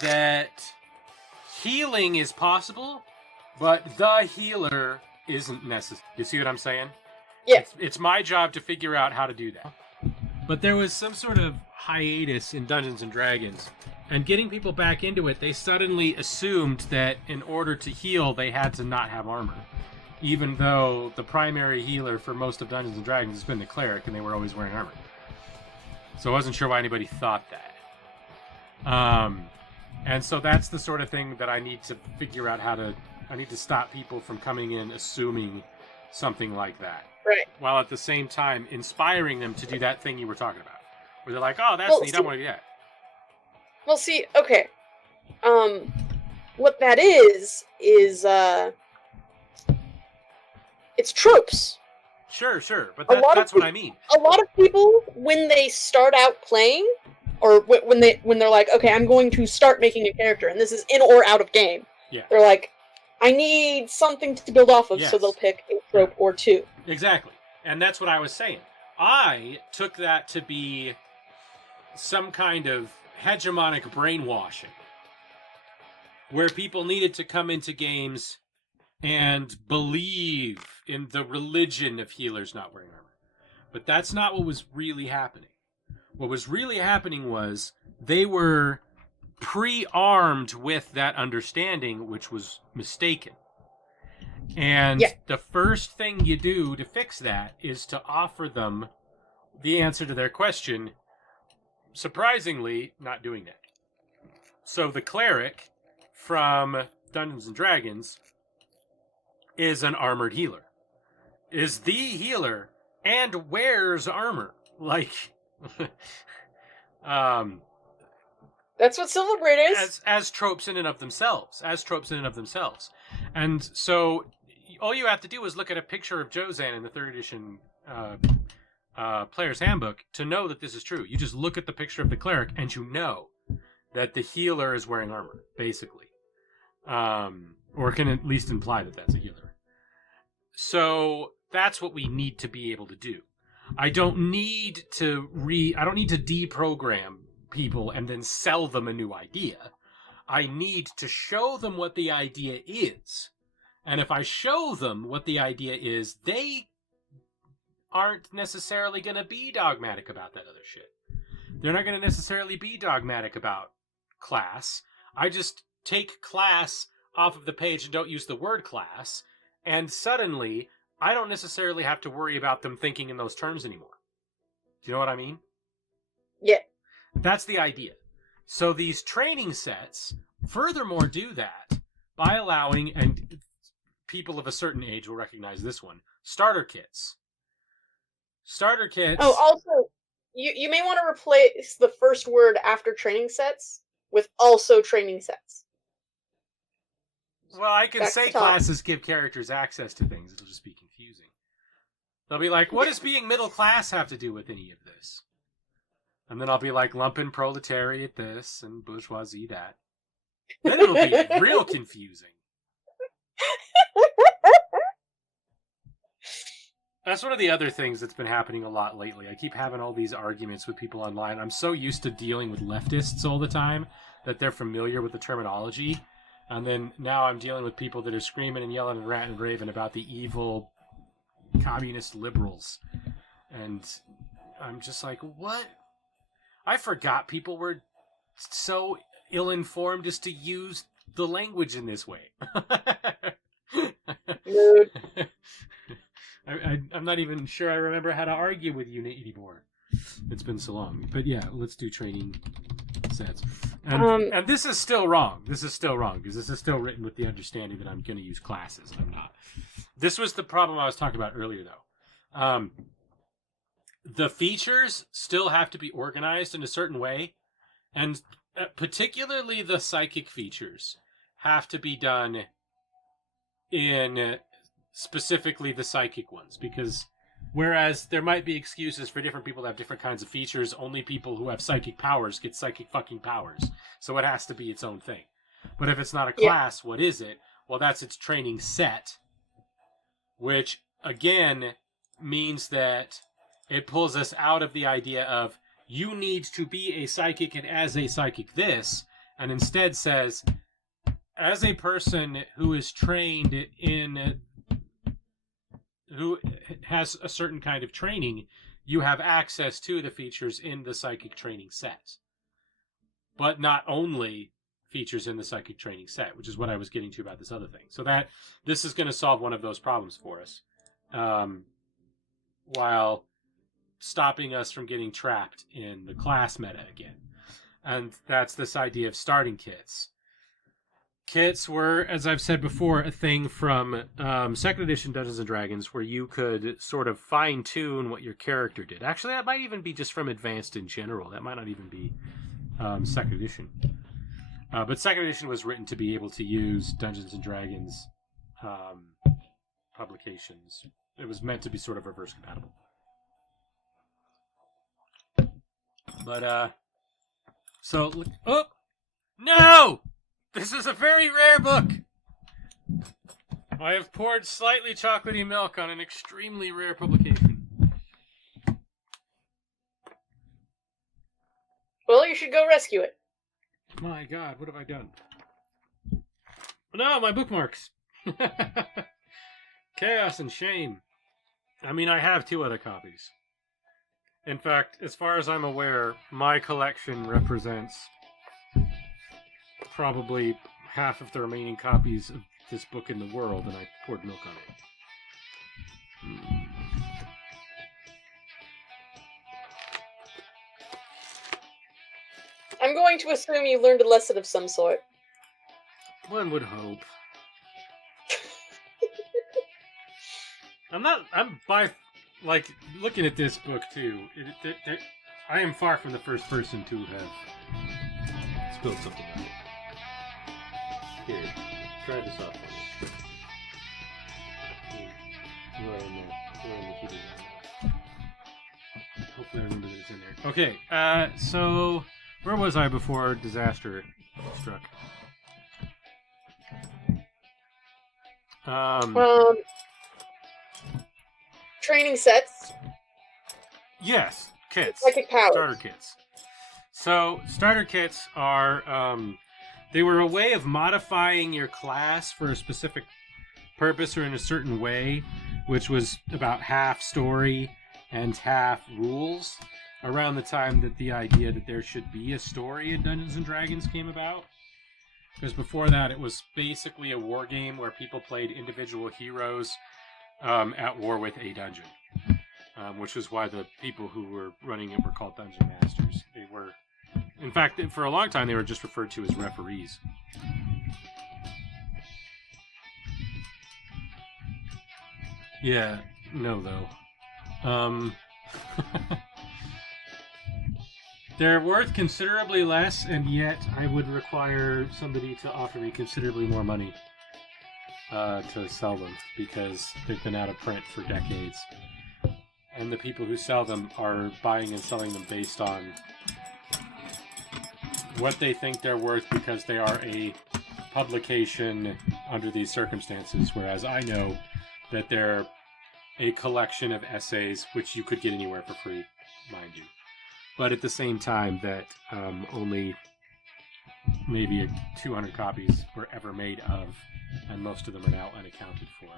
that healing is possible, but the healer isn't necessary. You see what I'm saying? Yeah. It's my job to figure out how to do that. But there was some sort of hiatus in Dungeons and Dragons, and getting people back into it, they suddenly assumed that in order to heal, they had to not have armor. Even though the primary healer for most of Dungeons and Dragons has been the cleric, and they were always wearing armor. So I wasn't sure why anybody thought that. And so that's the sort of thing that I need to figure out how to... I need to stop people from coming in assuming something like that. Right. While at the same time inspiring them to do that thing you were talking about. Where they're like, oh, that's neat, I want to do that. Well, see, okay. What that is it's tropes. Sure, but that's what I mean. A lot of people, when they start out playing, or when they're like, okay, I'm going to start making a character, and this is in or out of game. Yeah. They're like, I need something to build off of, yes. So they'll pick a trope or two. Exactly. And that's what I was saying. I took that to be some kind of hegemonic brainwashing, where people needed to come into games and believe in the religion of healers not wearing armor. But that's not what was really happening. What was really happening was they were pre-armed with that understanding, which was mistaken. And the first thing you do to fix that is to offer them the answer to their question, surprisingly, not doing that. So the cleric from Dungeons & Dragons is an armored healer. Is the healer and wears armor. Like... That's what Silverbraid is. As tropes in and of themselves. And so all you have to do is look at a picture of Jozan in the 3rd edition Player's Handbook to know that this is true. You just look at the picture of the cleric and you know that the healer is wearing armor, basically. Or can at least imply that that's a healer. So that's what we need to be able to do. I don't need to deprogram people and then sell them a new idea. I need to show them what the idea is. And if I show them what the idea is, they aren't necessarily going to be dogmatic about that other shit. They're not going to necessarily be dogmatic about class. I just take class off of the page and don't use the word class, and suddenly I don't necessarily have to worry about them thinking in those terms anymore. Do you know what I mean? Yeah. That's the idea. So these training sets furthermore do that by allowing, and people of a certain age will recognize this one, starter kits. Starter kits... Oh, also, you may want to replace the first word after training sets with also training sets. Well, I can say classes give characters access to things. It'll just be confusing. They'll be like, what does being middle class have to do with any of this? And then I'll be like, lumpen proletariat this and bourgeoisie that. Then it'll be real confusing. That's one of the other things that's been happening a lot lately. I keep having all these arguments with people online. I'm so used to dealing with leftists all the time that they're familiar with the terminology. And then now I'm dealing with people that are screaming and yelling and ranting and raving about the evil communist liberals. And I'm just like, what? I forgot people were so ill-informed as to use the language in this way. Dude. I'm not even sure I remember how to argue with you anymore. It's been so long. But yeah, let's do training sets. And this is still wrong. This is still wrong because this is still written with the understanding that I'm going to use classes and I'm not. This was the problem I was talking about earlier, though. The features still have to be organized in a certain way, and particularly the psychic features have to be done in specifically the psychic ones, because whereas there might be excuses for different people to have different kinds of features, only people who have psychic powers get psychic fucking powers. So it has to be its own thing. But if it's not a class, what is it? Well, that's its training set, which, again, means that it pulls us out of the idea of you need to be a psychic and as a psychic this, and instead says, as a person who is trained in, who has a certain kind of training, you have access to the features in the psychic training set. But not only features in the psychic training set, which is what I was getting to about this other thing. So that this is going to solve one of those problems for us, while stopping us from getting trapped in the class meta again. And that's this idea of starting kits. Kits were, as I've said before, a thing from second edition Dungeons & Dragons where you could sort of fine-tune what your character did. Actually, that might even be just from Advanced in general. That might not even be second edition. But second edition was written to be able to use Dungeons & Dragons publications. It was meant to be sort of reverse compatible. But, so, oh! No! This is a very rare book! I have poured slightly chocolatey milk on an extremely rare publication. Well, you should go rescue it. My God, what have I done? No, my bookmarks! Chaos and shame. I mean, I have 2 other copies. In fact, as far as I'm aware, my collection represents probably half of the remaining copies of this book in the world, and I poured milk on it. I'm going to assume you learned a lesson of some sort. One would hope. I'm looking at this book too. I am far from the first person to have spilled something on it. Here, try this out for me. Where am the heater now? Hopefully I remember that it's in there. Okay, so where was I before disaster struck? Training sets. Yes, kits. Psychic powers. Starter kits. So, starter kits are, they were a way of modifying your class for a specific purpose or in a certain way, which was about half story and half rules, around the time that the idea that there should be a story in Dungeons & Dragons came about. Because before that, it was basically a war game where people played individual heroes at war with a dungeon, which is why the people who were running it were called Dungeon Masters. They were, in fact, for a long time, they were just referred to as referees. Yeah, no, though. They're worth considerably less, and yet I would require somebody to offer me considerably more money to sell them, because they've been out of print for decades. And the people who sell them are buying and selling them based on what they think they're worth because they are a publication under these circumstances, whereas I know that they're a collection of essays which you could get anywhere for free, mind you. But at the same time that only maybe 200 copies were ever made of, and most of them are now unaccounted for.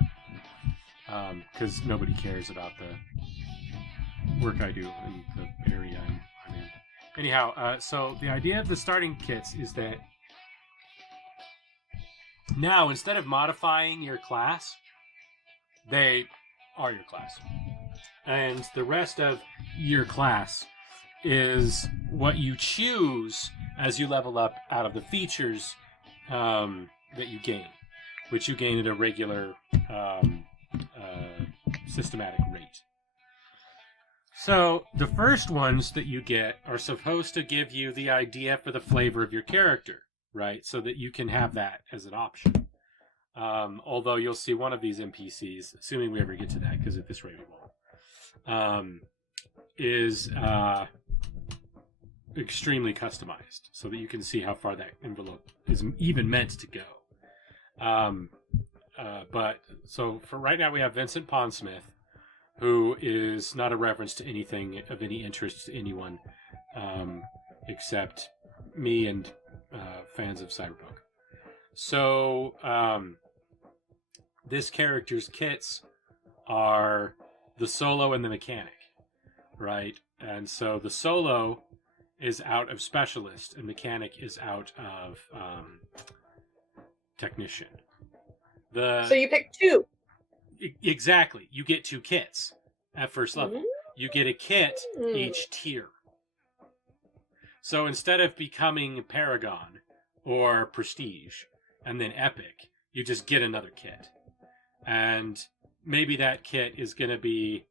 Because nobody cares about the work I do in the area I'm in. Anyhow, so the idea of the starting kits is that now, instead of modifying your class, they are your class. And the rest of your class is what you choose as you level up out of the features that you gain, which you gain at a regular systematic rate. So the first ones that you get are supposed to give you the idea for the flavor of your character, right? So that you can have that as an option. Although you'll see one of these NPCs, assuming we ever get to that, because at this rate we won't, is extremely customized, so that you can see how far that envelope is even meant to go. But so for right now, we have Vincent Pondsmith, who is not a reference to anything of any interest to anyone, except me and fans of Cyberpunk. So this character's kits are the solo and the mechanic, right? And so the solo is out of specialist, and mechanic is out of technician. So you pick two. Exactly. You get 2 kits at first level. Mhm. You get a kit each tier. So instead of becoming Paragon or Prestige and then Epic, you just get another kit. And maybe that kit is going to be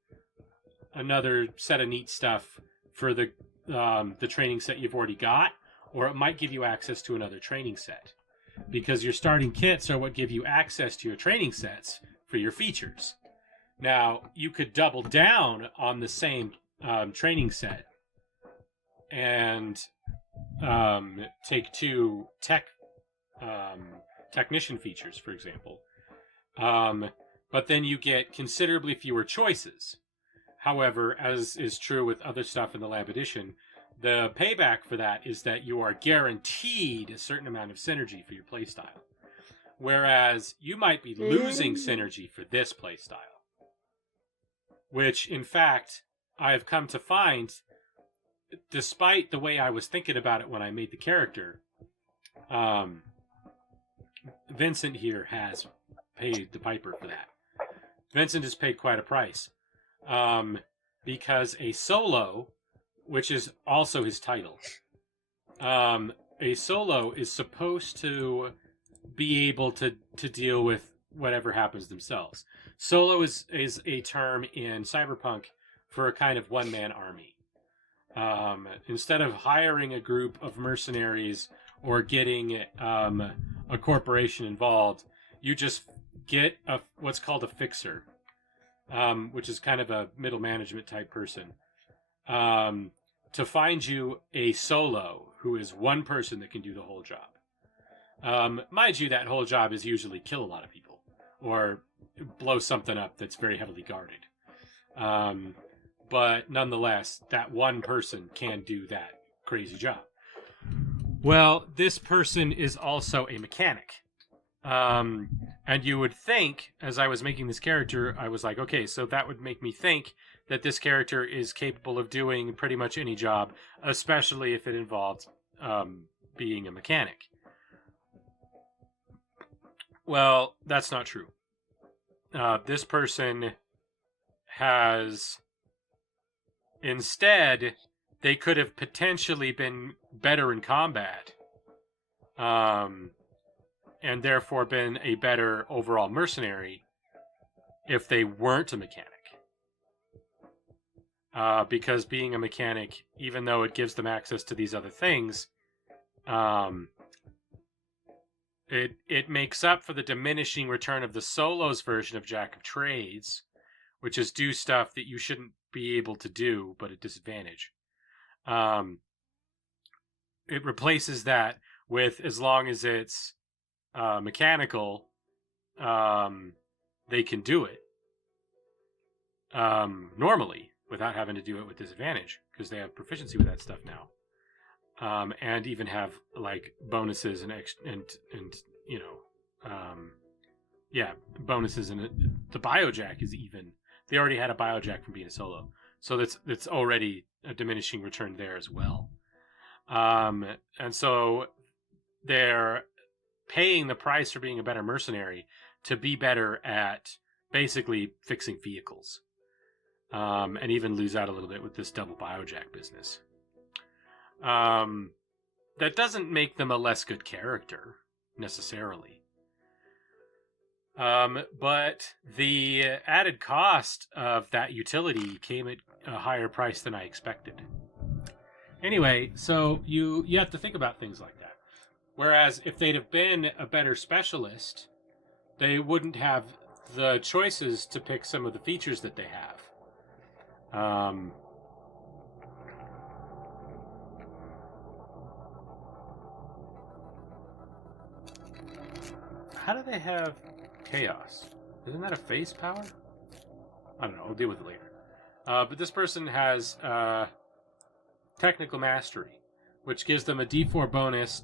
another set of neat stuff for the training set you've already got, or it might give you access to another training set. Because your starting kits are what give you access to your training sets for your features. Now, you could double down on the same training set and take 2 technician features, for example. But then you get considerably fewer choices. However, as is true with other stuff in the Lab Edition, the payback for that is that you are guaranteed a certain amount of synergy for your playstyle. Whereas you might be losing synergy for this playstyle. Which, in fact, I've come to find, despite the way I was thinking about it when I made the character, Vincent here has paid the piper for that. Vincent has paid quite a price. Because a solo, which is also his title, a solo is supposed to be able to deal with whatever happens themselves. Solo is a term in Cyberpunk for a kind of one-man army. Instead of hiring a group of mercenaries or getting a corporation involved, you just get what's called a fixer, which is kind of a middle management type person, to find you a solo who is one person that can do the whole job. Mind you, that whole job is usually kill a lot of people or blow something up that's very heavily guarded. But nonetheless, that one person can do that crazy job. Well, this person is also a mechanic. And you would think, as I was making this character, I was like, okay, so that would make me think that this character is capable of doing pretty much any job, especially if it involved being a mechanic. Well, that's not true. This person has... Instead, they could have potentially been better in combat, and therefore been a better overall mercenary if they weren't a mechanic. Because being a mechanic, even though it gives them access to these other things, it makes up for the diminishing return of the solos version of Jack of Trades, which is do stuff that you shouldn't be able to do, but at disadvantage. It replaces that with, as long as it's mechanical, they can do it normally without having to do it with disadvantage, because they have proficiency with that stuff now, and even have like bonuses and you know, bonuses, and the biojack is even. They already had a biojack from being a solo, so that's already a diminishing return there as well. And so they're paying the price for being a better mercenary to be better at basically fixing vehicles, and even lose out a little bit with this double biojack business. That doesn't make them a less good character necessarily. But the added cost of that utility came at a higher price than I expected. Anyway, so you have to think about things like that. Whereas if they'd have been a better specialist, they wouldn't have the choices to pick some of the features that they have. How do they have chaos? Isn't that a face power? I don't know. I'll deal with it later. But this person has technical mastery, which gives them a D4 bonus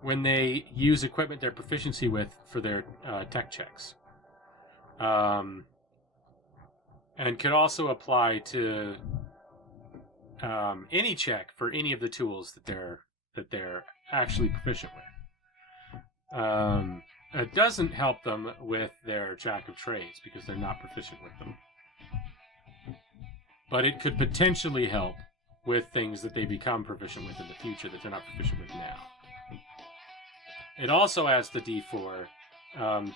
when they use equipment they're proficiency with for their tech checks. And could also apply to any check for any of the tools that they're actually proficient with. It doesn't help them with their Jack of Trades because they're not proficient with them. But it could potentially help with things that they become proficient with in the future that they're not proficient with now. It also adds the D4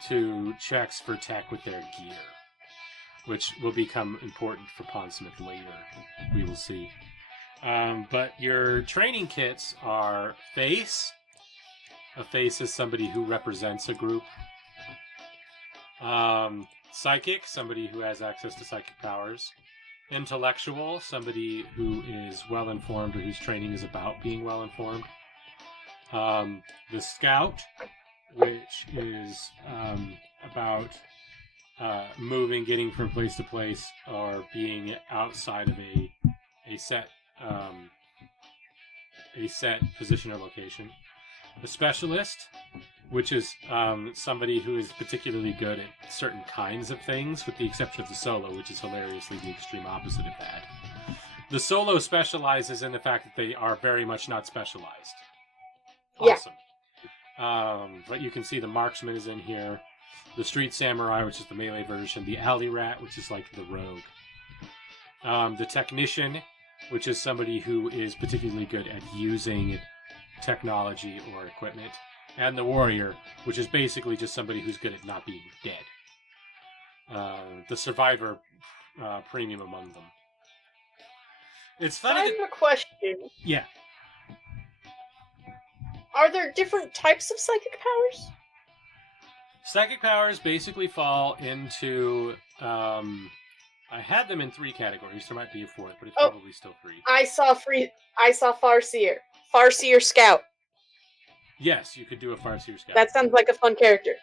to checks for tech with their gear, which will become important for Pondsmith later. We will see. But your training kits are face. A face is somebody who represents a group. Psychic, somebody who has access to psychic powers. Intellectual, somebody who is well-informed or whose training is about being well-informed. The Scout, which is about moving, getting from place to place, or being outside of a set position or location. The Specialist, which is somebody who is particularly good at certain kinds of things, with the exception of the Solo, which is hilariously the extreme opposite of that. The Solo specializes in the fact that they are very much not specialized. Awesome. Yeah. But you can see the Marksman is in here. The Street Samurai, which is the melee version. The Alley Rat, which is like the rogue. The Technician, which is somebody who is particularly good at using technology or equipment. And the Warrior, which is basically just somebody who's good at not being dead. The Survivor premium among them. It's funny. I have a question. Yeah. Are there different types of psychic powers? Psychic powers basically fall into... I had them in 3 categories. There might be a 4th, but it's probably still 3. I saw Farseer. Farseer Scout. Yes, you could do a Farseer Scout. That sounds like a fun character.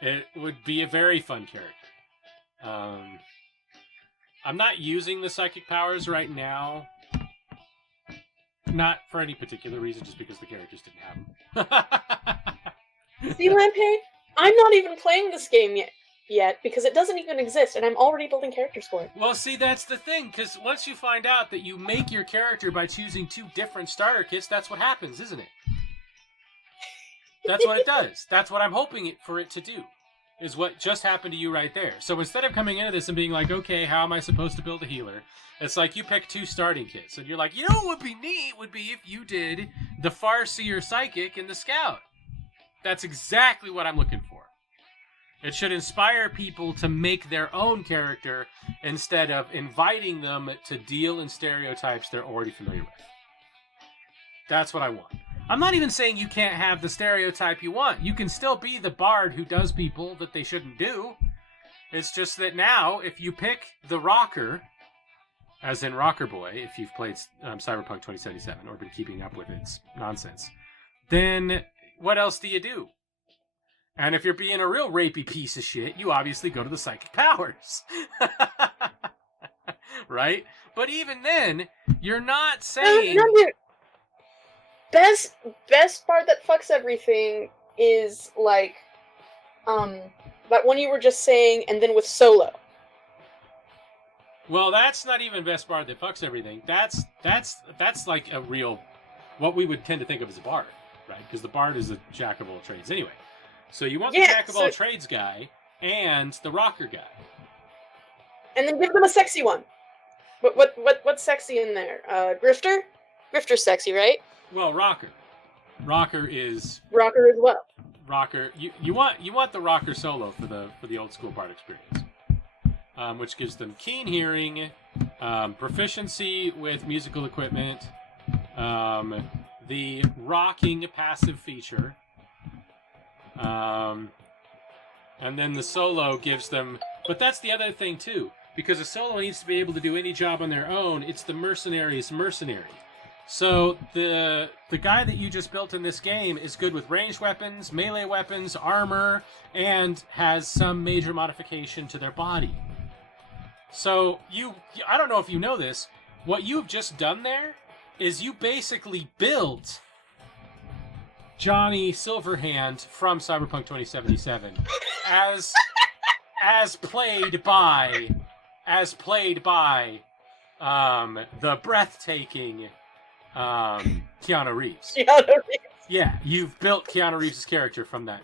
It would be a very fun character. I'm not using the psychic powers right now. Not for any particular reason, just because the characters didn't have them. See, Lampe? I'm not even playing this game yet because it doesn't even exist, and I'm already building characters for it. Well, see, that's the thing, because once you find out that you make your character by choosing 2 different starter kits, that's what happens, isn't it? That's what it does. That's what I'm hoping for it to do, is what just happened to you right there. So instead of coming into this and being like, okay, how am I supposed to build a healer? It's like you pick 2 starting kits, and you're like, you know what would be neat would be if you did the Farseer Psychic and the Scout. That's exactly what I'm looking for. It should inspire people to make their own character instead of inviting them to deal in stereotypes they're already familiar with. That's what I want. I'm not even saying you can't have the stereotype you want. You can still be the bard who does people that they shouldn't do. It's just that now, if you pick the rocker, as in Rocker Boy, if you've played Cyberpunk 2077 or been keeping up with its nonsense, then what else do you do? And if you're being a real rapey piece of shit, you obviously go to the psychic powers. Right? But even then, you're not saying... Best part that fucks everything is, like, that one you were just saying, and then with Solo. Well, that's not even best bard that fucks everything. That's like a real... what we would tend to think of as a bard, right? Because the bard is a jack of all trades anyway. So you want the jack of all trades guy and the rocker guy. And then give them a sexy one. What's sexy in there? Grifter? Grifter's sexy, right? Well, rocker. Rocker as well. Rocker. You want the rocker solo for the old school bard experience, which gives them keen hearing, proficiency with musical equipment, the rocking passive feature. And then the solo gives them... But that's the other thing, too. Because a solo needs to be able to do any job on their own. It's the mercenary's mercenary. So the guy that you just built in this game is good with ranged weapons, melee weapons, armor, and has some major modification to their body. So I don't know if you know this, what you've just done there is you basically built Johnny Silverhand from Cyberpunk 2077 as played by the breathtaking Keanu Reeves. Keanu Reeves. Yeah, you've built Keanu Reeves' character from that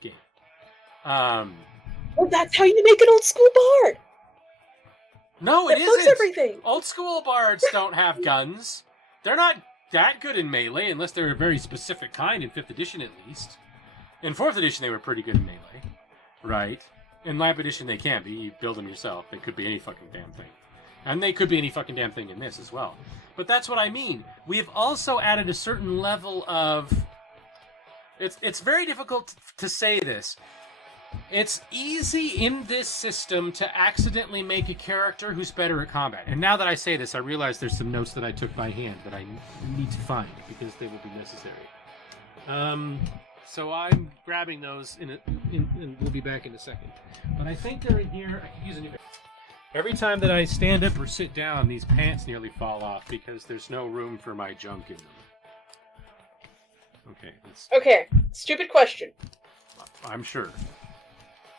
game. Well, that's how you make an old school bard. No, it That fucks isn't. everything. Old school bards don't have guns. They're not that good in melee unless they're a very specific kind in 5th edition at least. In 4th edition they were pretty good in melee. Right? In Lamp edition they can be. You build them yourself. They could be any fucking damn thing. And they could be any fucking damn thing in this as well. But that's what I mean. We've also added a certain level of... It's very difficult to say this. It's easy in this system to accidentally make a character who's better at combat. And now that I say this, I realize there's some notes that I took by hand that I need to find because they will be necessary. So I'm grabbing those and we'll be back in a second. But I think they're in here. I can use a new... Every time that I stand up or sit down, these pants nearly fall off because there's no room for my junk in them. Okay, stupid question. I'm sure.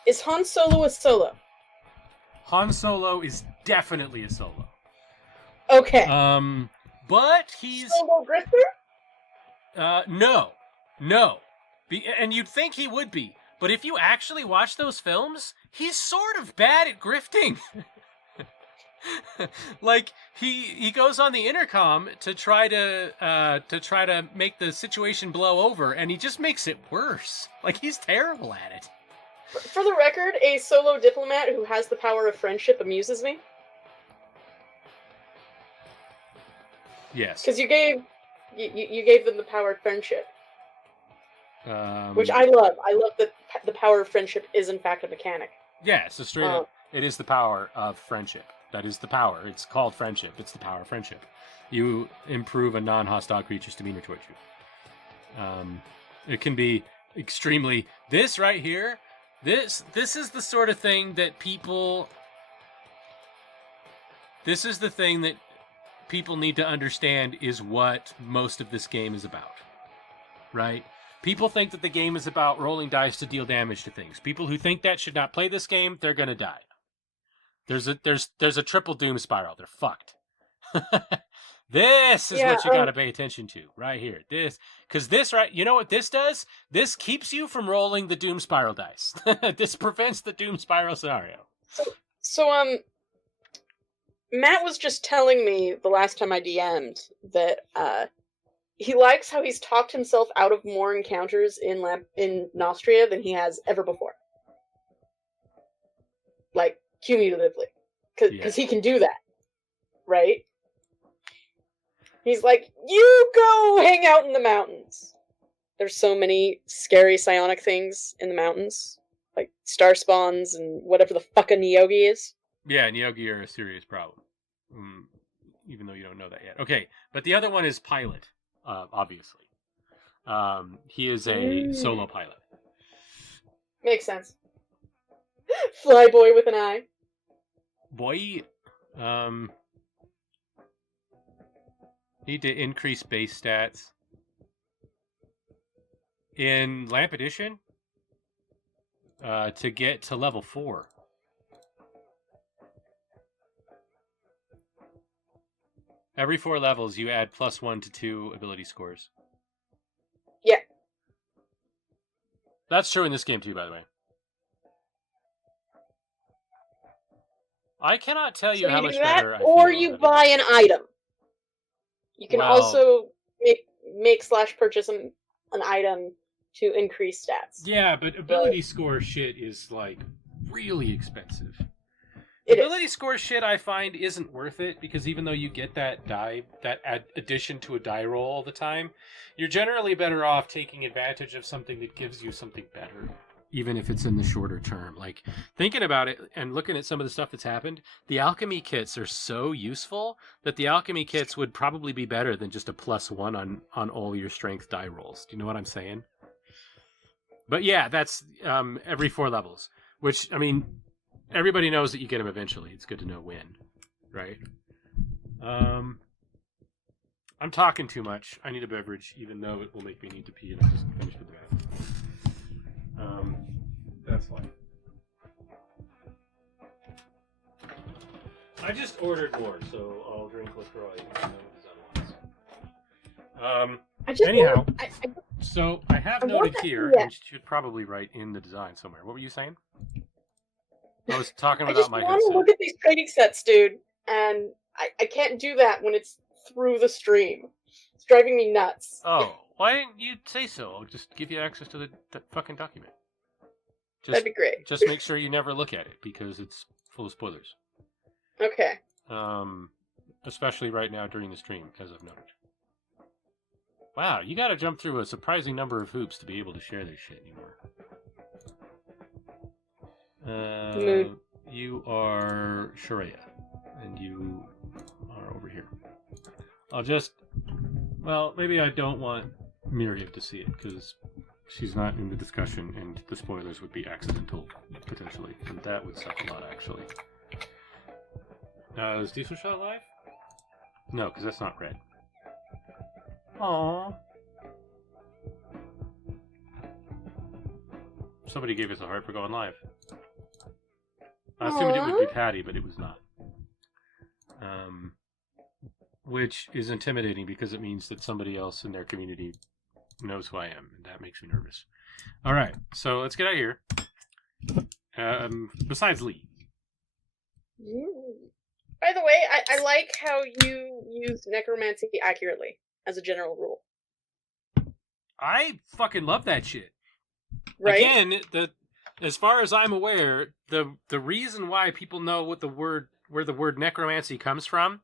Is Han Solo a solo? Han Solo is definitely a solo. Okay. But he's... Solo grifter? No. And you'd think he would be. But if you actually watch those films, he's sort of bad at grifting. Like, he goes on the intercom to try to make the situation blow over, and he just makes it worse. Like, he's terrible at it. For the record, a solo diplomat who has the power of friendship amuses me. Yes. Because you gave them the power of friendship. Which I love. I love that the power of friendship is in fact a mechanic. Yeah, so straight up, it is the power of friendship. That is the power. It's called friendship. It's the power of friendship. You improve a non-hostile creature's demeanor towards you. It can be extremely... This right here, this is the sort of thing that people... This is the thing that people need to understand is what most of this game is about. Right? People think that the game is about rolling dice to deal damage to things. People who think that should not play this game, they're gonna die. There's a triple doom spiral. They're fucked. This is what you gotta pay attention to right here. Because this, right? You know what this does? This keeps you from rolling the doom spiral dice. This prevents the doom spiral scenario. So Matt was just telling me the last time I DM'd that he likes how he's talked himself out of more encounters in Nostria than he has ever before. Like, cumulatively. Because he can do that. Right? He's like, you go hang out in the mountains. There's so many scary psionic things in the mountains. Like star spawns and whatever the fuck a Neogi is. Yeah, Neogi are a serious problem. Even though you don't know that yet. Okay, but the other one is Pilot, obviously. He is a solo pilot. Makes sense. Flyboy with an eye. Boy, need to increase base stats. In Lamp Edition, to get to level 4. Every 4 levels, you add +1 to 2 ability scores. Yeah. That's true in this game too, by the way. I cannot tell you how much better I feel. Or you buy an item. You can also make / purchase an item to increase stats. Yeah, but ability score shit is like really expensive. It Ability score shit I find isn't worth it because even though you get that addition to a die roll all the time, you're generally better off taking advantage of something that gives you something better, even if it's in the shorter term. Like, thinking about it and looking at some of the stuff that's happened, the alchemy kits are so useful that the alchemy kits would probably be better than just a +1 on all your strength die rolls. Do you know what I'm saying? But yeah, that's every 4 levels, which, I mean, everybody knows that you get them eventually. It's good to know when, right? I'm talking too much. I need a beverage, even though it will make me need to pee, and I just finished with that. That's why. I just ordered more, so I'll drink LaCroix. Anyhow, so I have noted here, and should probably write in the design somewhere. What were you saying? I was talking about my headset. I just want to look at these trading sets, dude, and I can't do that when it's through the stream. It's driving me nuts. Oh, why didn't you say so? I'll just give you access to the fucking document. That'd be great. Just make sure you never look at it, because it's full of spoilers. Okay. Especially right now during the stream, as I've noted. Wow, you gotta jump through a surprising number of hoops to be able to share this shit anymore. You are Sharia, and you are over here. Well, maybe I don't want Miriam to see it, because she's not in the discussion, and the spoilers would be accidental, potentially. And that would suck a lot, actually. Is Diesel Shot live? No, because that's not red. Aww. Somebody gave us a heart for going live. I assumed it would be Patty, but it was not. Which is intimidating, because it means that somebody else in their community knows who I am, and that makes me nervous. Alright, so let's get out of here. Besides Lee. By the way, I like how you use necromancy accurately, as a general rule. I fucking love that shit. Right? Again, as far as I'm aware, the reason why people know where the word necromancy comes from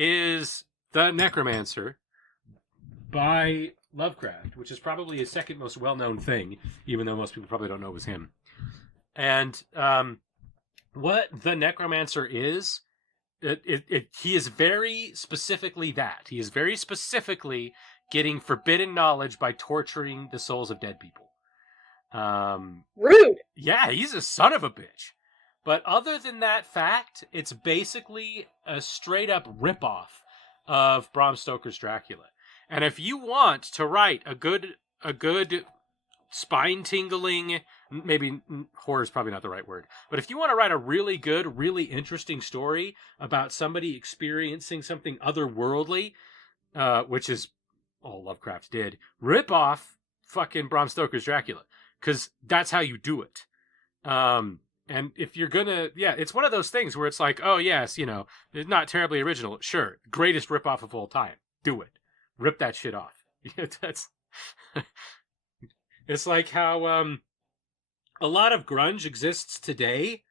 is The Necromancer by Lovecraft, which is probably his second most well-known thing, even though most people probably don't know it was him. And what The Necromancer is, he is very specifically that. He is very specifically getting forbidden knowledge by torturing the souls of dead people. Rude. Yeah, he's a son of a bitch. But other than that fact, it's basically a straight-up ripoff of Bram Stoker's Dracula. And if you want to write a good spine-tingling, maybe horror is probably not the right word, but if you want to write a really good, really interesting story about somebody experiencing something otherworldly, which is all Lovecraft did, rip off fucking Bram Stoker's Dracula, because that's how you do it. And if you're gonna, it's one of those things where it's like, oh yes, it's not terribly original. Sure, greatest ripoff of all time. Do it. Rip that shit off. That's. It's like how a lot of grunge exists today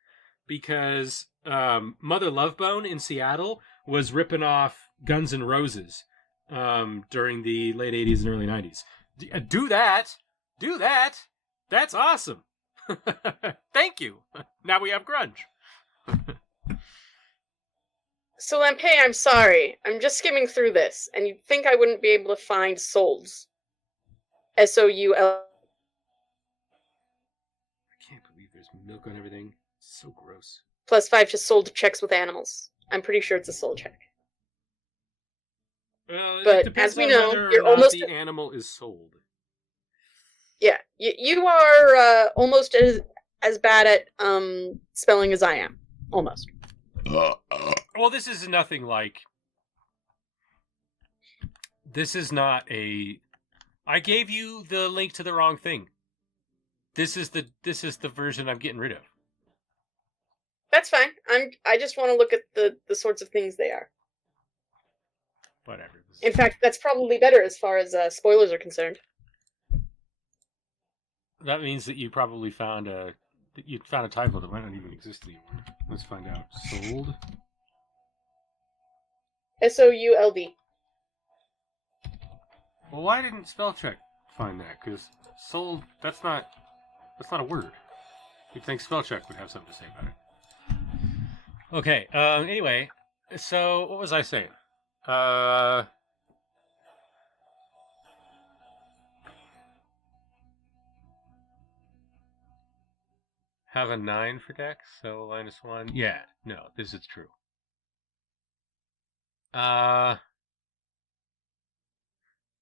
because Mother Love Bone in Seattle was ripping off Guns N' Roses during the late 80s and early 90s. Do that. That's awesome. Thank you. Now we have grunge. So Lampe, I'm sorry. I'm just skimming through this, and you'd think I wouldn't be able to find souls. S-O-U-L. I can't believe there's milk on everything. It's so gross. +5 to soul checks with animals. I'm pretty sure it's a soul check. Well, but as we know, you're almost the animal is sold. Yeah, you are almost as bad at spelling as I am. Almost. Well, this is nothing like. This is not a. I gave you the link to the wrong thing. This is the version I'm getting rid of. That's fine. I just want to look at the sorts of things they are. Whatever. In fact, that's probably better as far as spoilers are concerned. That means that you probably found a typo that might not even exist anymore. Let's find out. Sold. S-O-U-L-D. Well, why didn't spell check find that? Because sold, that's not a word. You'd think spell check would have something to say about it. Okay. Anyway, so what was I saying? Have a 9 for Dex, so -1. Yeah, no, this is true.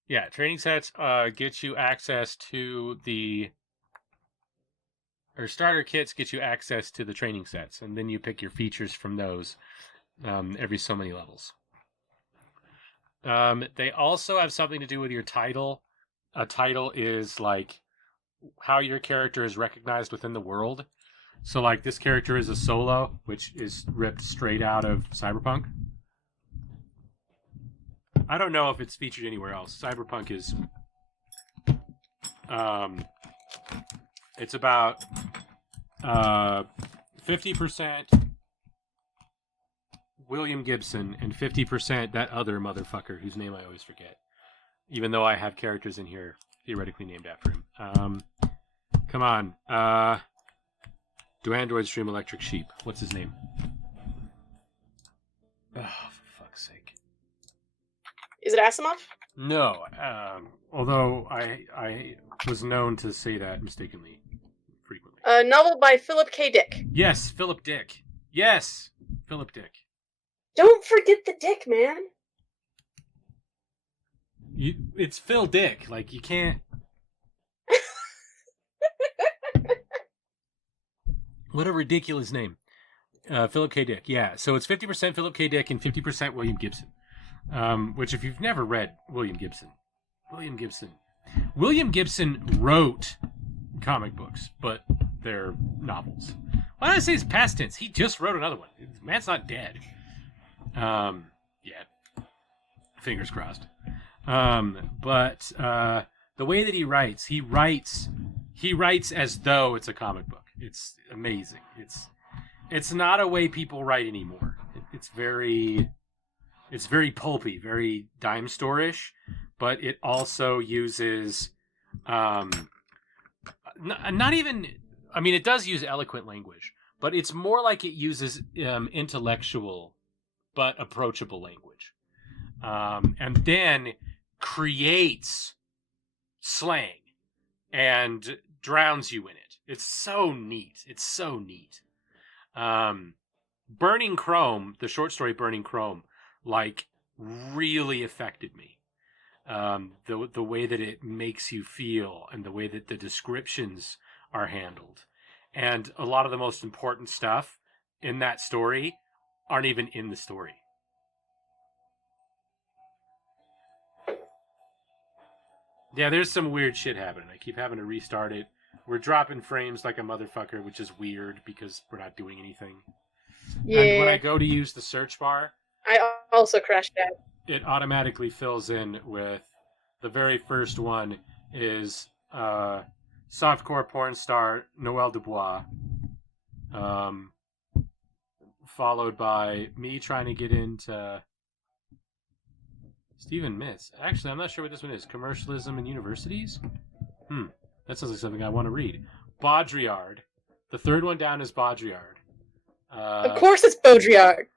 Yeah, training sets get you access to or starter kits get you access to the training sets, and then you pick your features from those every so many levels. They also have something to do with your title. A title is like how your character is recognized within the world. So, like, this character is a solo, which is ripped straight out of Cyberpunk. I don't know if it's featured anywhere else. Cyberpunk is, it's about 50% William Gibson and 50% that other motherfucker whose name I always forget. Even though I have characters in here theoretically named after him. Come on. Do androids stream electric sheep? What's his name? Oh, for fuck's sake. Is it Asimov? No. Although I was known to say that mistakenly frequently. A novel by Philip K. Dick. Yes, Philip Dick. Yes, Philip Dick. Don't forget the dick, man. It's Phil Dick. Like, you can't... What a ridiculous name. Philip K. Dick. Yeah, so it's 50% Philip K. Dick and 50% William Gibson. Which, if you've never read William Gibson wrote comic books, but they're novels. Why did I say it's past tense? He just wrote another one. Man's not dead. Yet. Fingers crossed. But the way that he writes as though it's a comic book. It's amazing. It's not a way people write anymore. It's very pulpy, very dime store-ish, but it also uses not even, I mean, it does use eloquent language, but it's more like it uses intellectual but approachable language. And then creates slang and drowns you in it. It's so neat. Burning Chrome, the short story Burning Chrome, like, really affected me. The way that it makes you feel and the way that the descriptions are handled. And a lot of the most important stuff in that story aren't even in the story. Yeah, there's some weird shit happening. I keep having to restart it. We're dropping frames like a motherfucker, which is weird because we're not doing anything. Yeah. And when I go to use the search bar, I also crashed out. It automatically fills in with the very first one is softcore porn star Noelle Dubois, followed by me trying to get into Stephen Mitz. Actually, I'm not sure what this one is. Commercialism in Universities? That sounds like something I want to read. Baudrillard. The third one down is Baudrillard. Of course it's Baudrillard.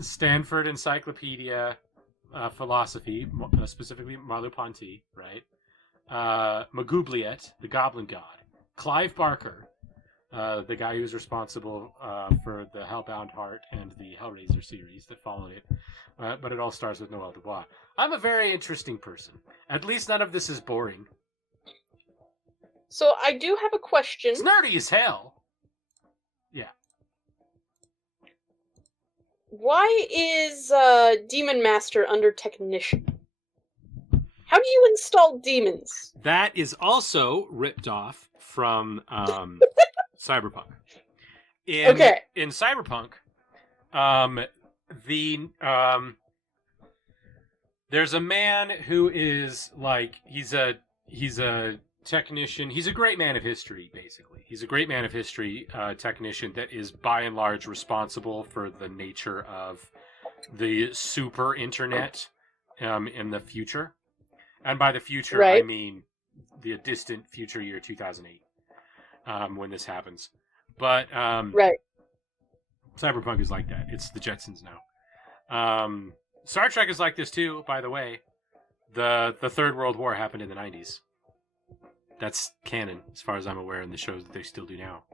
Stanford Encyclopedia Philosophy, specifically Merleau-Ponty, right? Magoubliet, the Goblin God. Clive Barker, the guy who's responsible for the Hellbound Heart and the Hellraiser series that followed it. But it all starts with Noelle Dubois. I'm a very interesting person. At least none of this is boring. So I do have a question. It's nerdy as hell. Yeah. Why is Demon Master under Technician? How do you install demons? That is also ripped off from Cyberpunk. In Cyberpunk, there's a man who is like he's a technician. He's a great man of history, basically. He's a great man of history technician that is by and large responsible for the nature of the super internet in the future. And by the future, right. I mean the distant future year 2008 when this happens. But right. Cyberpunk is like that. It's the Jetsons now. Star Trek is like this too, by the way. The Third World War happened in the 90s. That's canon, as far as I'm aware, in the shows that they still do now.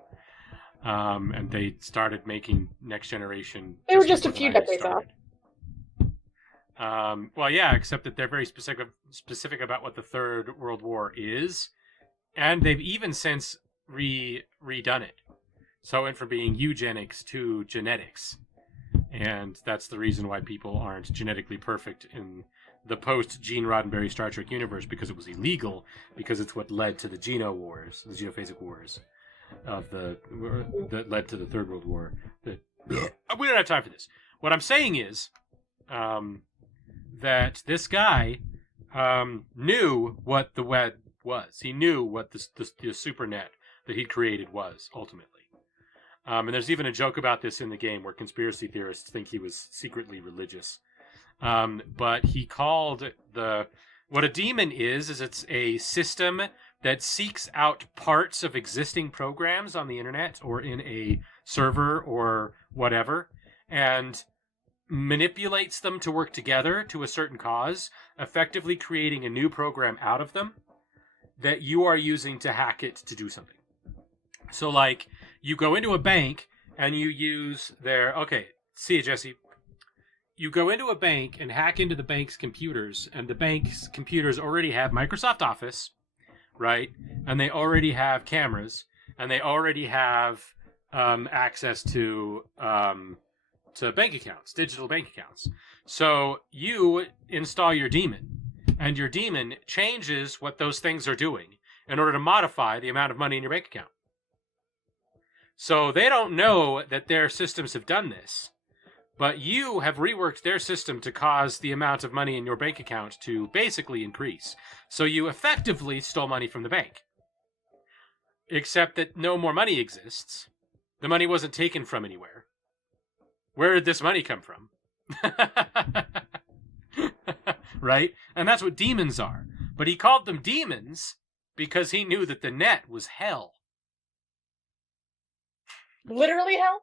And they started making Next Generation. They were just a few decades off. Well, yeah, except that they're very specific about what the Third World War is, and they've even since redone it. So it went from being eugenics to genetics, and that's the reason why people aren't genetically perfect in the post-Gene Roddenberry Star Trek universe, because it was illegal, because it's what led to the Geno-Wars, the Genophasic Wars that led to the Third World War. We don't have time for this. What I'm saying is that this guy knew what the web was. He knew what the supernet that he'd created was, ultimately. And there's even a joke about this in the game where conspiracy theorists think he was secretly religious. But he called what a daemon is it's a system that seeks out parts of existing programs on the internet or in a server or whatever, and manipulates them to work together to a certain cause, effectively creating a new program out of them that you are using to hack it to do something. So, like, you go into a bank and you use their... Okay, see you, Jesse. You go into a bank and hack into the bank's computers, and the bank's computers already have Microsoft Office, right? And they already have cameras, and they already have access to bank accounts, digital bank accounts. So you install your daemon, and your daemon changes what those things are doing in order to modify the amount of money in your bank account. So they don't know that their systems have done this, but you have reworked their system to cause the amount of money in your bank account to basically increase. So you effectively stole money from the bank. Except that no more money exists. The money wasn't taken from anywhere. Where did this money come from? Right? And that's what demons are. But he called them demons because he knew that the net was hell. Literally hell?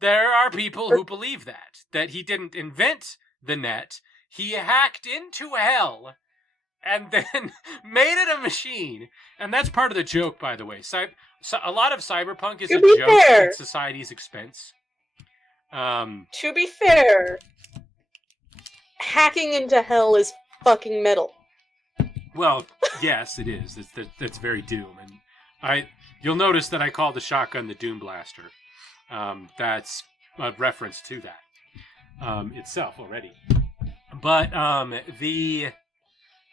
There are people who believe that he didn't invent the net. He hacked into hell and then made it a machine. And that's part of the joke, by the way. So a lot of cyberpunk is a joke at society's expense. To be fair, hacking into hell is fucking metal. Well, yes, it is. That's very Doom. And you'll notice that I call the shotgun the Doom Blaster. That's a reference to that itself already. But the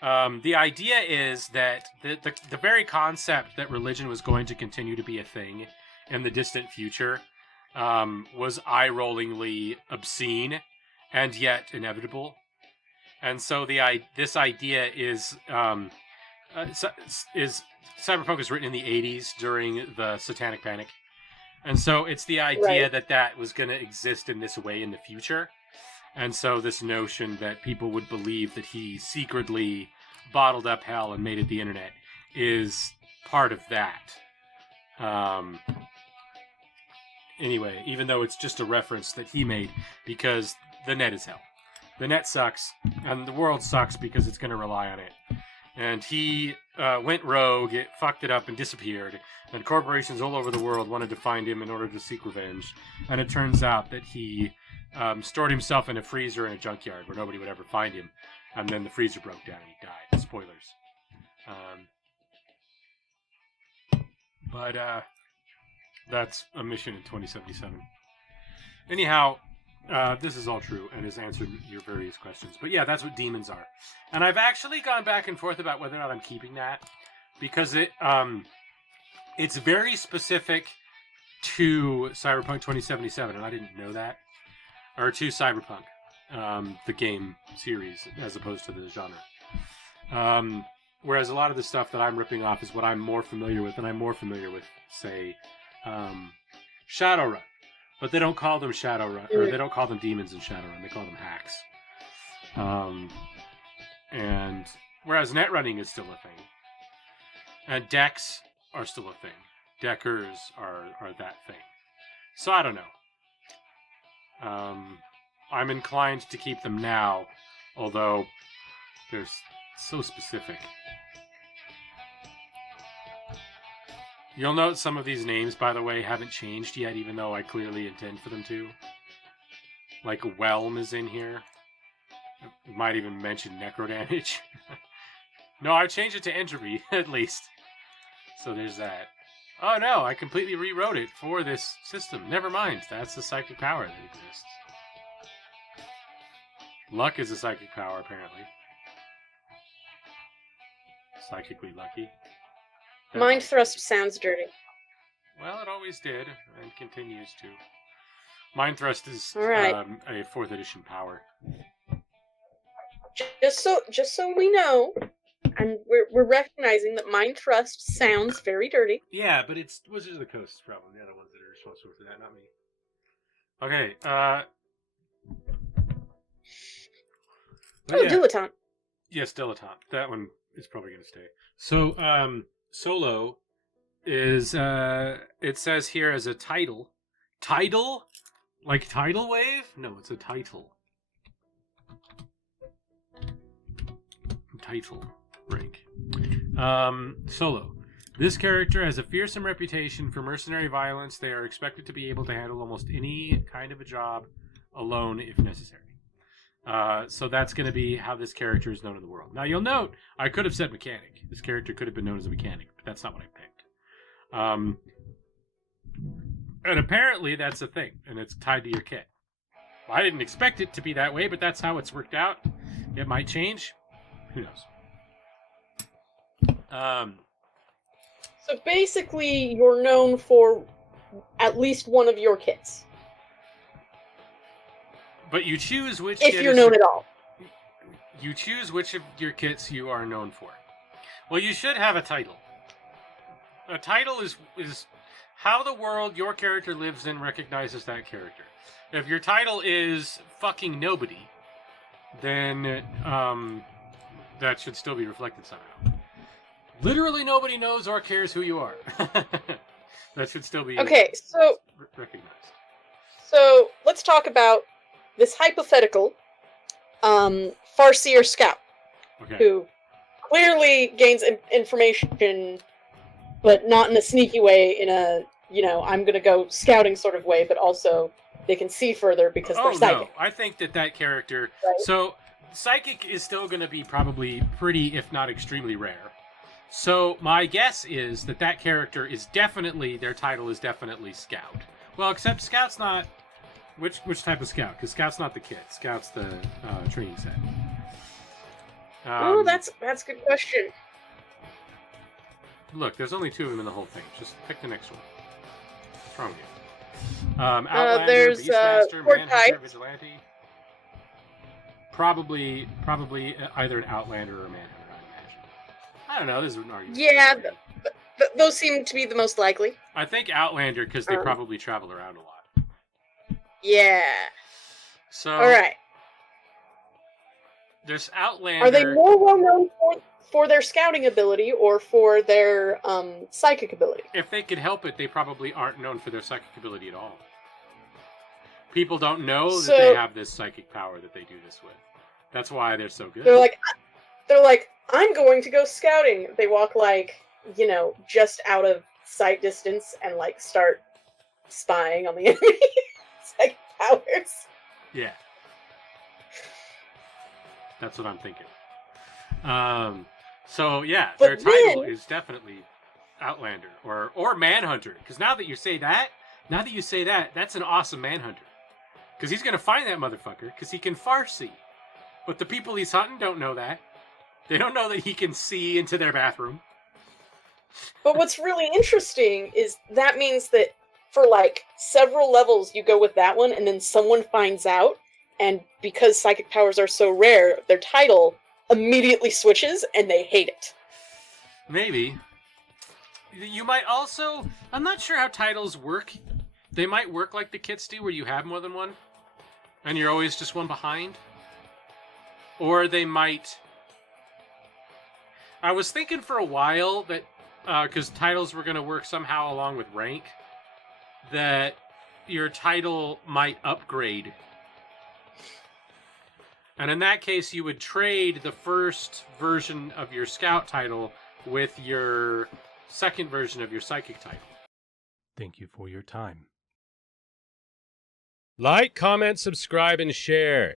idea is that the very concept that religion was going to continue to be a thing in the distant future was eye-rollingly obscene and yet inevitable. And so this idea is cyberpunk was written in the 80s during the Satanic Panic. And so it's the idea that was going to exist in this way in the future. And so this notion that people would believe that he secretly bottled up hell and made it the internet is part of that. Anyway, even though it's just a reference that he made, because the net is hell. The net sucks, and the world sucks because it's going to rely on it. And he went rogue, it fucked it up and disappeared, and corporations all over the world wanted to find him in order to seek revenge. And it turns out that he stored himself in a freezer in a junkyard where nobody would ever find him, and then the freezer broke down and he died. Spoilers. But that's a mission in 2077. Anyhow, this is all true and has answered your various questions. But yeah, that's what demons are. And I've actually gone back and forth about whether or not I'm keeping that, because it's very specific to Cyberpunk 2077, and I didn't know that. Or to Cyberpunk, the game series, as opposed to the genre. Whereas a lot of the stuff that I'm ripping off is what I'm more familiar with, and I'm more familiar with, say, Shadowrun. But they don't call them Shadowrun, or they don't call them demons in Shadowrun. They call them hacks. And whereas net running is still a thing, and decks are still a thing. Deckers are that thing. So I don't know. I'm inclined to keep them now, although they're so specific. You'll note some of these names, by the way, haven't changed yet, even though I clearly intend for them to. Like Whelm is in here. might even mention necro damage. No, I've changed it to entropy, at least. So there's that. Oh no, I completely rewrote it for this system. Never mind, that's the psychic power that exists. Luck is a psychic power, apparently. Psychically lucky. Mind thrust sounds dirty. Well, it always did, and continues to. Mind thrust is All right. a 4th edition power. Just so we know, and we're recognizing that mind thrust sounds very dirty. Yeah, but it's Wizards of the Coast's problem. They're the ones that are responsible for that, not me. Okay, Oh, yeah. dilettante. Yes, dilettante. That one is probably going to stay. So, solo is, it says here as a title. Title? Like tidal wave? No, it's a title. Title rank. Solo. This character has a fearsome reputation for mercenary violence. They are expected to be able to handle almost any kind of a job alone if necessary. So that's going to be how this character is known in the world. Now you'll note, I could have said mechanic. This character could have been known as a mechanic, but that's not what I picked. And apparently that's a thing, and it's tied to your kit. Well, I didn't expect it to be that way, but that's how it's worked out. It might change. Who knows? So basically, you're known for at least one of your kits. But you choose which if kit you're known at all. You choose which of your kits you are known for. Well, you should have a title. A title is how the world your character lives in recognizes that character. If your title is fucking nobody, then that should still be reflected somehow. Literally nobody knows or cares who you are. That should still be recognized. So let's talk about this hypothetical Farseer scout, who clearly gains information, but not in a sneaky way, in a, I'm going to go scouting sort of way, but also they can see further because they're psychic. No, I think that character... Right? So, psychic is still going to be probably pretty, if not extremely rare. So, my guess is that character is definitely, their title is definitely Scout. Well, except Scout's not... Which type of Scout? Because Scout's not the kit. Scout's the training set. That's a good question. Look, there's only 2 of them in the whole thing. Just pick the next one. What's wrong with you? Outlander, there's Beastmaster, Manhunter, types. Vigilante. Probably either an Outlander or a Manhunter, I imagine. I don't know. This is an argument. Yeah, those seem to be the most likely. I think Outlander because they probably travel around a lot. Yeah. So. All right. There's Outlander. Are they more well known for their scouting ability or for their psychic ability? If they could help it, they probably aren't known for their psychic ability at all. People don't know that they have this psychic power that they do this with. That's why they're so good. They're like, I'm going to go scouting. They walk just out of sight distance and start spying on the enemy. Psychic powers. Yeah. That's what I'm thinking. So yeah, their title is definitely Outlander or Manhunter. Because now that you say that, that's an awesome Manhunter. Because he's gonna find that motherfucker. Because he can Farsi. But the people he's hunting don't know that. They don't know that he can see into their bathroom. But what's really interesting is that means that for several levels you go with that one, and then someone finds out. And because psychic powers are so rare, their title immediately switches, and they hate it. Maybe. You might also... I'm not sure how titles work. They might work like the kits do, where you have more than one, and you're always just one behind. Or they might... I was thinking for a while that, because titles were going to work somehow along with rank, that your title might upgrade. And in that case, you would trade the first version of your Scout title with your second version of your Psychic title. Thank you for your time. Like, comment, subscribe, and share.